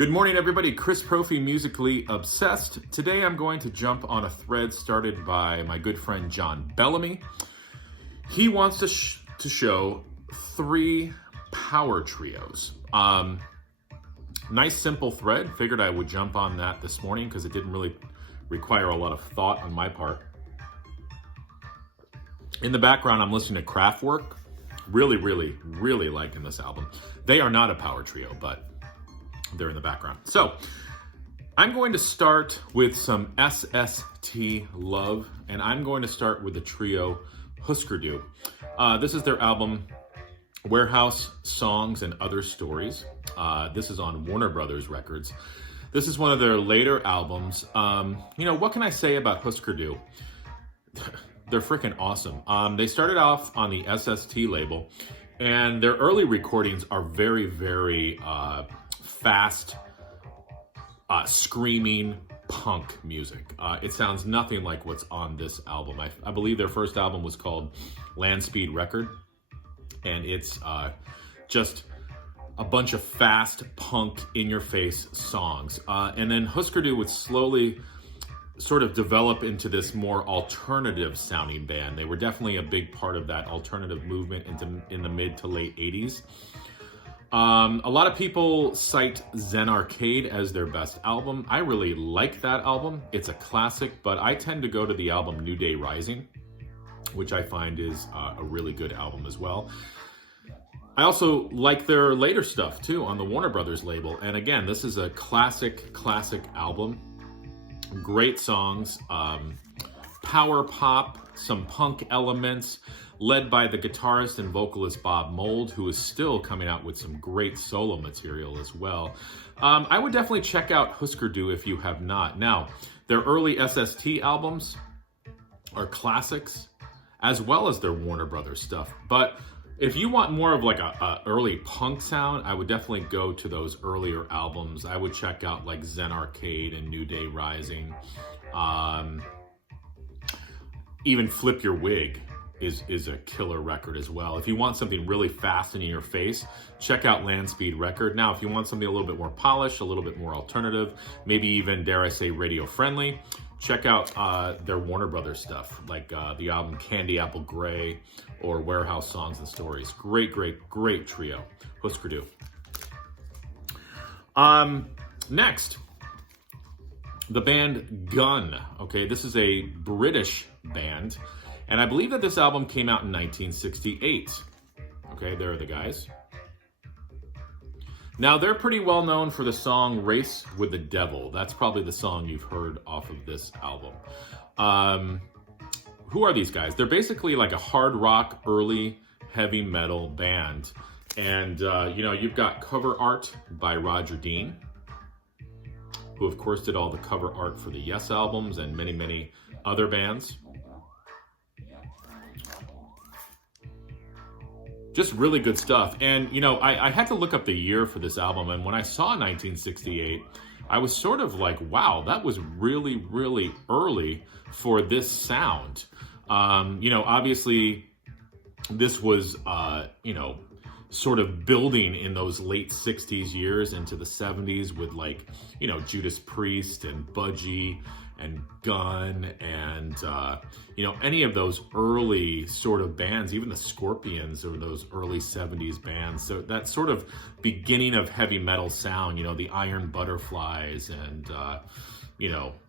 Good morning, everybody. Chris Profi, Musically Obsessed. Today I'm going to jump on a thread started by my good friend John Bellamy. He wants to show three power trios. Nice simple thread. Figured I would jump on that this morning because it didn't really require a lot of thought on my part. In the background, I'm listening to Kraftwerk. Really liking this album. They are not a power trio, but they're in the background. So I'm going to start with some SST love, and I'm going to start with the trio Husker. This is their album Warehouse Songs and Other Stories. This is on Warner Brothers Records. This is one of their later albums. What can I say about Husker? They're freaking awesome. They started off on the SST label, and their early recordings are very fast, screaming punk music. It sounds nothing like what's on this album. I believe their first album was called Land Speed Record, and it's just a bunch of fast punk in-your-face songs. And then Husker would slowly sort of develop into this more alternative sounding band. They were definitely a big part of that alternative movement in the mid to late 80s. A lot of people cite Zen Arcade as their best album. I really like that album. It's a classic, but I tend to go to the album New Day Rising, which I find is a really good album as well. I also like their later stuff too on the Warner Brothers label. And again, this is a classic album. Great songs, power pop, some punk elements, led by the guitarist and vocalist Bob Mould, who is still coming out with some great solo material as well. I would definitely check out Husker if you have not. Now, their early SST albums are classics, as well as their Warner Brothers stuff. But if you want more of like a early punk sound, I would definitely go to those earlier albums. I would check out like Zen Arcade and New Day Rising. Even Flip Your Wig is a killer record as well. If you want something really fast and in your face, check out Land Speed Record. Now, if you want something a little bit more polished, a little bit more alternative, maybe even, dare I say, radio friendly, check out their Warner Brothers stuff, like the album Candy Apple Gray or Warehouse Songs and Stories. Great trio, Husker. Next, the band Gun. Okay, this is a British band, and I believe that this album came out in 1968. Okay, there are the guys. Now, they're pretty well known for the song Race with the Devil. That's probably the song you've heard off of this album. Who are these guys? They're basically like a hard rock, early heavy metal band. And, you've got cover art by Roger Dean, who of course did all the cover art for the Yes albums and many other bands. Just really good stuff. And, I had to look up the year for this album. And when I saw 1968, I was sort of like, wow, that was really early for this sound. Obviously, this was, sort of building in those late 60s years into the 70s with like, Judas Priest and Budgie and Gun and, any of those early sort of bands, even the Scorpions or those early 70s bands. So that sort of beginning of heavy metal sound, the Iron Butterflies and,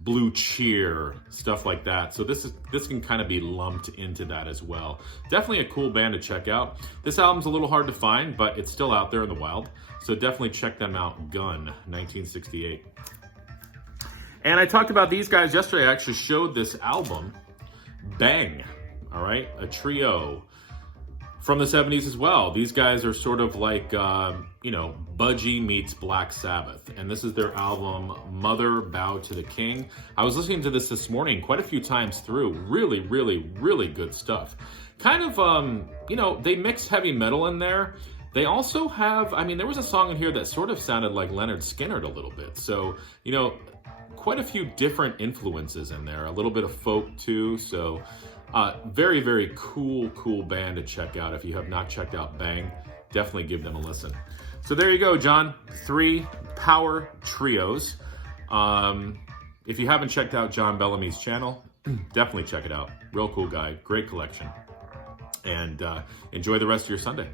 Blue Cheer, stuff like that. So this can kind of be lumped into that as well. Definitely a cool band to check out. This album's a little hard to find, but it's still out there in the wild. So definitely check them out. Gun, 1968. And I talked about these guys yesterday. I actually showed this album, Bang, all right? A trio from the 70s as well. These guys are sort of like, Budgie meets Black Sabbath. And this is their album, Mother Bow to the King. I was listening to this morning quite a few times through. Really good stuff. Kind of, they mix heavy metal in there. They also have, there was a song in here that sort of sounded like Leonard Skinner a little bit. So, quite a few different influences in there, a little bit of folk too. So very cool band to check out. If you have not checked out Bang, definitely give them a listen. So there you go, John. 3 power trios. If you haven't checked out John Bellamy's channel, definitely check it out. Real cool guy, great collection. And enjoy the rest of your Sunday.